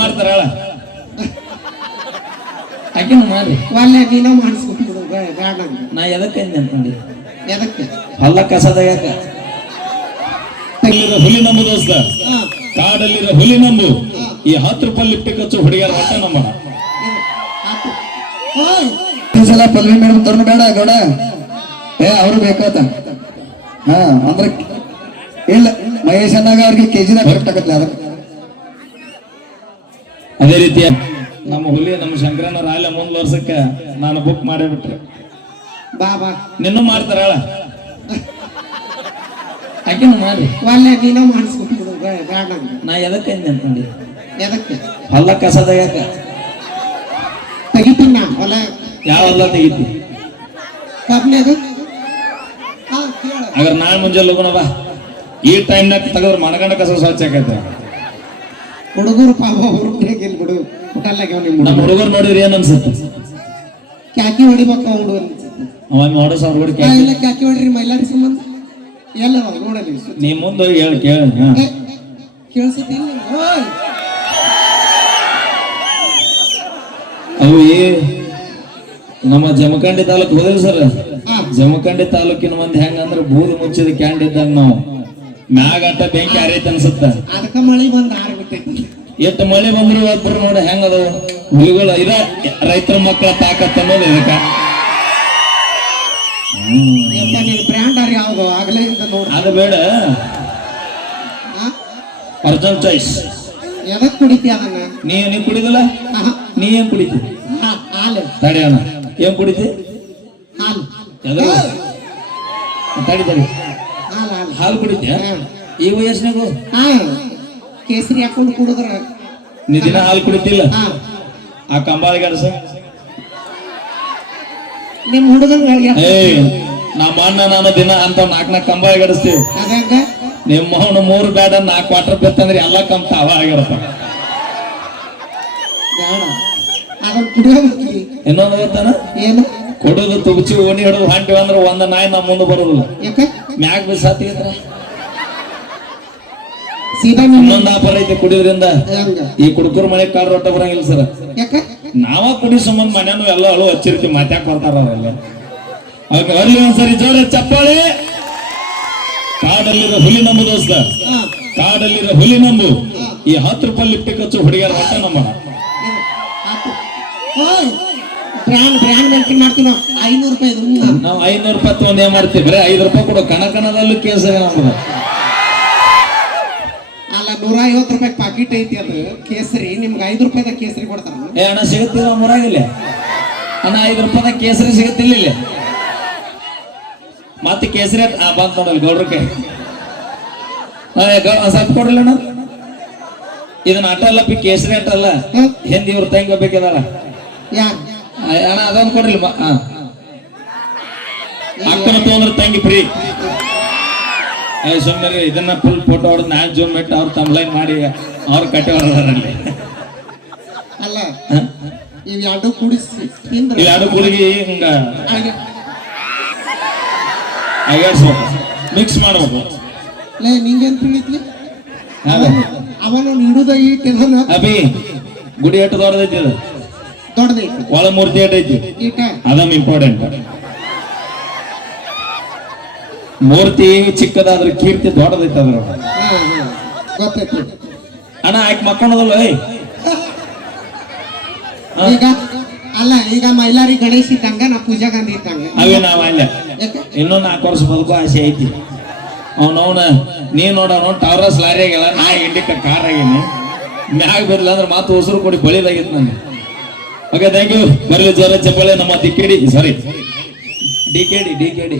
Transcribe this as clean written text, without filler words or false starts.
ಮಾಡ್ತಾರ ಆಕಿನ ಮಾಡಿ ಒಳ್ಳೆ ನೀನೋ ಮಾಡಿಸ್ಬಿಟ್ಟು ಬೇಡ ನಾ ಎದಕ್ಕೆ ಅನ್ಕೊಂಡಿ ಎದಕ್ಕೆ ಹೊಲ ಕಸದಾಗ ಹುಲಿ ನಂಬು ದೋಸ್ತ ಕಾಡಲ್ಲಿರೋ ಹುಲಿ ನಂಬು ಈ 10 ರೂಪಾಯಿ ಲಿಫ್ಟ್ ಖರ್ಚು ಹುಡುಗಿಯರ ಹೊಟ್ಟೆ ನಮ್ಮ ಸಲ ಪಲ್ವಿ ಮೇಡಮ್ ತರ್ನ ಬೇಡ ಗೌಡ ಅವ್ರು ಬೇಕತ್ತ ಹಾ ಅಂದ್ರೆ ಇಲ್ಲ ಮಹೇಶ್ ಅನ್ನಾಗ ಅವ್ರಿಗೆ ಕೆಜಿನ ಕರೆಕ್ಟ್ ಆಗತ್ತೆ ಅದಕ್ಕೆ ಅದೇ ರೀತಿ ನಮ್ಮ ಹುಲಿ ನಮ್ಮ ಶಂಕರಣ್ಣವ್ರ ಅಲ್ಲೇ ಮುಂದ್ ವರ್ಷಕ್ಕೆ ನಾನು ಬುಕ್ ಮಾಡಿಬಿಟ್ರೆ ಬಾ ಬಾ ನಿನ್ನೂ ಮಾಡ್ತಾರ ಆಕಿನ ಮಾಡಿ ಒಳ್ಳೆ ನೀನೋ ಮಾಡಿಸ್ಬಿಟ್ಟು ಬೇಡ ನಾ ಎದಕ್ಕೆ ಅನ್ಕೊಂಡಿ ಎದಕ್ಕೆ ಹೊಲ ಕಸದಾಗ ತೆಗಿತೀನಿ ನಾ ಹೊಲ ಯಾವ ಹೊಲ ತೆಗಿತಿ ಕಬ್ನ್ಯಾಗ ಅದ್ರ ನಾಳೆ ಮುಂಜಾನೆ ಹೋಗೋಣ ಬಾ ಈ ಟೈಮ್ನಾಗ ತೆಗೆದ್ರೆ ಮಣಗಂಡ ಕಸ ಸ್ವಚ್ಛ ಆಕೈತೆ ಹುಡುಗರು ಪಾಪ ಹುಡುಗರಿಗೆ ಬಿಡು ಊಟಲ್ಲಾಗ್ಯಾವ ನಿಮ್ಮ ನಮ್ಮ ಹುಡುಗರು ನೋಡಿದ್ರೆ ಏನ್ ಅನ್ಸುತ್ತೆ ಕ್ಯಾಕಿ ಹೊಡಿಬೇಕ ಹುಡುಗರು ಅವಾಗ ನೋಡೋ ಸಾವಿರ ಹುಡುಗಿ ಇಲ್ಲ ಕ್ಯಾಕಿ ಹೊಡ್ರಿ ಮೈಲಾರಿ ಸಂಬಂಧ ಎಲ್ಲ ನೋಡಲಿ ನೀ ಮುಂದೆ ಹೋಗಿ ಹೇಳಿ ಕೇಳ ಕೇಳಿಸುತ್ತಿಲ್ಲ ಅವು ನಮ್ಮ ಜಮಖಂಡಿ ತಾಲೂಕ್ ಹೋದೇವಿ ಸರ್ ಜಮಖಂಡಿ ತಾಲೂಕಿನ ಮಂದಿ ಹೆಂಗಂದ್ರ ಬೂದು ಮುಚ್ಚಿದ ಕ್ಯಾಂಡ್ ಇದ್ದಂಗ ನಾವು ಮ್ಯಾಗ ಅಟ್ಟ ಬೆಂಕಿ ಆರೈತೆ ಅನ್ಸುತ್ತ ಅದಕ್ಕ ಮಳಿ ಬಂದ್ ಆರ್ಬಿಟ್ಟೈತಿ ಎಷ್ಟು ಮಳೆ ಬಂದ್ರು ಒಬ್ಬರು ನೋಡಿ ಹೆಂಗದು ಹುಲಿಗಳು ಇದ ರೈತರ ಮಕ್ಕಳ ತಾಕತ್ ಅನ್ನೋದು ಇದಕ್ಕ ಬ್ರ್ಯಾಂಡ್ ಆರ್ ಯಾವ್ದು ಆಗ್ಲೇ ನೋಡಿ ಅದು ಬೇಡ ಒರಿಜಿನಲ್ ಚಾಯ್ಸ್ ಎದಕ್ ಕುಡಿತಿ ಅದನ್ನ ನೀ ಕುಡಿದಿಲ್ಲ ನೀ ಏನ್ ಕುಡಿತಿ ಹಾಲು ತಡಿ ಅಣ್ಣ ಏನ್ ಕುಡಿತಿ ಹಾಲು ತಡಿ ಹಾಲು ಹಾಲು ಕುಡಿತೀಯ ಈ ವಯಸ್ಸಿನಾಗು ಕೇಸರಿ ಹಾಕೊಂಡು ಕುಡಿದ್ರ ನೀ ದಿನ ಹಾಲು ಕುಡಿತಿಲ್ಲ ಆ ಕಂಬಾಳಿಗೆ ಅಡಸ ನಿಮ್ ಹುಡುಗನ್ ನಮ್ಮ ಅಣ್ಣ ನಾನು ದಿನ ಅಂತ 4 ಕಂಬಾಳಿಗೆ ಅಡಿಸ್ತೀವಿ ಅದಂಗ ನಿಮ್ಮ ಅವನು 3 ಬ್ಯಾಡ 4 ಕ್ವಾರ್ಟರ್ ಬೆತ್ತಂದ್ರೆ ಎಲ್ಲ ಕಂಬ ಅವ ಆಗಿರಪ್ಪ ಇನ್ನೊಂದು ಗೊತ್ತಾನ ಏನು ಕೊಡೋದು ತುಗುಚಿ ಓಣಿ ಹಿಡಿದು ಹೊಂಟಿವಿ ಅಂದ್ರೆ ಒಂದ ನಾಯಿ ನಮ್ಮ ಮುಂದೆ ಬರೋದಿಲ್ಲ ಮ್ಯಾಗ ಬಿಸಾತಿ ಇನ್ನೊಂದು ಆಫರ್ ಐತೆ ಕುಡಿಯೋದ್ರಿಂದ ಈ ಕುಡುಕರ ಮನೆ ಕಾಳು ರೊಟ್ಟ ಬರಂಗಿಲ್ಲ ಸರ್ ನಾವ ಕುಡಿ ಸಂಬಂಧ ಮನ್ಯಾನು ಎಲ್ಲ ಅಳು ಹಚ್ಚಿರ್ತೀವಿ ಮಾತ್ಯಾಕ್ ಬರ್ತಾರ ಅವರೆಲ್ಲ ಅವಾಗ ಬರ್ಲಿ ಒಂದ್ಸರಿ ಜೋರ ಚಪ್ಪಾಳೆ ಕಾಡಲ್ಲಿರೋ ಹುಲಿ ನಂಬು ದೋಸ್ತ ಕಾಡಲ್ಲಿರೋ ಹುಲಿ ನಂಬು ಈ 10 ರೂಪಾಯಿ ಲಿಫ್ಟ್ ಖರ್ಚು ಹುಡುಗಿಯರ ಹೊಟ್ಟೆ ನಮ್ಮ ಬ್ರ್ಯಾಂಡ್ ಮೇಂಟೈನ್ ಮಾಡ್ತೀವಿ ನಾವು 500 ರೂಪಾಯಿ ನಾವು 500 ರೂಪಾಯಿ ತಗೊಂಡ್ ಏನ್ ಮಾಡ್ತೀವಿ ಬರೀ 5 ರೂಪಾಯಿ ಕೊಡು ಕಣಕಣದಲ್ಲೂ ಕೇಸ ನಮ್ದು ಅಲ್ಲ 150 ರೂಪಾಯಿ ಪಾಕಿಟ್ ಐತಿ ಅದು ಕೇಸರಿ ನಿಮ್ಗೆ 5 ರೂಪಾಯಿದ ಕೇಸರಿ ಕೊಡ್ತಾರ ಅಣ್ಣ ಸಿಗುತ್ತಿಲ್ಲ ಮುರಾಗಿಲ್ಲ ಅಣ್ಣ 5 ರೂಪಾಯಿದ ಕೇಸರಿ ಸಿಗುತ್ತಿಲ್ಲ ಇಲ್ಲಿ ಮತ್ತೆ ಕೇಸರಿ ಬಂತ ನೋಡಲ್ ಗೌಡ್ರಕ್ಕೆ ಸ್ವಲ್ಪ ಕೊಡ್ರಲ್ಲ ಅಣ್ಣ ಇದನ್ನ ಆಟ ಅಲ್ಲ ಕೇಸರಿ ಆಟ ಅಲ್ಲ ಹಿಂದಿ ಇವ್ರ ತಂಗಿ ಬೇಕಿದಾರ ಅಣ್ಣ ಅದೊಂದು ಕೊಡ್ರಿಲ್ಲ ಅಕ್ಕನ ತಗೊಂಡ್ರ ತಂಗಿ ಫ್ರೀ ಸುಮ್ಮನೆ ಇದನ್ನ ಫುಲ್ ಫೋಟೋ ಹೊಡೆದು ನಾನ್ ಜೂಮ್ ಇಟ್ಟು ಅವ್ರು ತಮ್ಲೈನ್ ಮಾಡಿ ಅವ್ರ ಕಟ್ಟೆ ಹೊರದಾರಲ್ಲಿ ಅಲ್ಲ ಇವ್ ಎರಡು ಕುಡಿಸಿ ಎರಡು ಕುಡಿಗಿ ಹಿಂಗ ಅಯ್ಯಾಡ್ಸ್ಬೇಕು ಮಿಕ್ಸ್ ಮಾಡ್ಬೇಕು ನಿಂಗೇನ್ ತಿಳಿತ್ಲಿ ಅವನು ಹಿಡುದ ಅಭಿ ಗುಡಿ ಎಷ್ಟು ದೊಡ್ಡದೈತಿ ಅದು ದೊಡ್ಡದೈತಿ ಒಳ ಮೂರ್ತಿ ಎಟ್ಟೈತಿ ಅದಮ್ ಇಂಪಾರ್ಟೆಂಟ್ ಮೂರ್ತಿ ಚಿಕ್ಕದಾದ್ರ ಕೀರ್ತಿ ದೊಡ್ಡದೈತಿ ಅದ್ರ ಗೊತ್ತೈತಿ ಅಣ್ಣ ಆಯ್ಕೆ ಮಕ್ಕಳದಲ್ಲ ಈಗ ಅಲ್ಲ ಈಗ ಮೈಲಾರಿ ಗಣೇಶ್ ಇದ್ದಂಗ ನಾ ಪೂಜಾ ಗಾಂಧಿ ಇದ್ದಂಗ ಅವೇ ನಾವ್ ಅಲ್ಲ ಇನ್ನೂ 4 ವರ್ಷ ಬದುಕೋ ಆಸೆ ಐತಿ ಅವನವನ ನೀ ನೋಡ ಟವರಸ್ ಲಾರಿ ಆಗ್ಯಾಳ ನಾ ಇಂಡಿಕ ಕಾರ್ ಆಗೀನಿ ಮ್ಯಾಗ ಬರ್ಲಿಲ್ಲ ಅಂದ್ರೆ ಮಾತು ಹೊಸರು ಕೊಡಿ ಬಳಿದಾಗಿತ್ತು ನಂಗೆ ಓಕೆ ಥ್ಯಾಂಕ್ ಯು ಬರ್ಲಿ ಜೋರ ಚಪ್ಪಳೆ ನಮ್ಮ ಡಿಕೆಡಿ ಸಾರಿ ಡಿಕೆಡಿ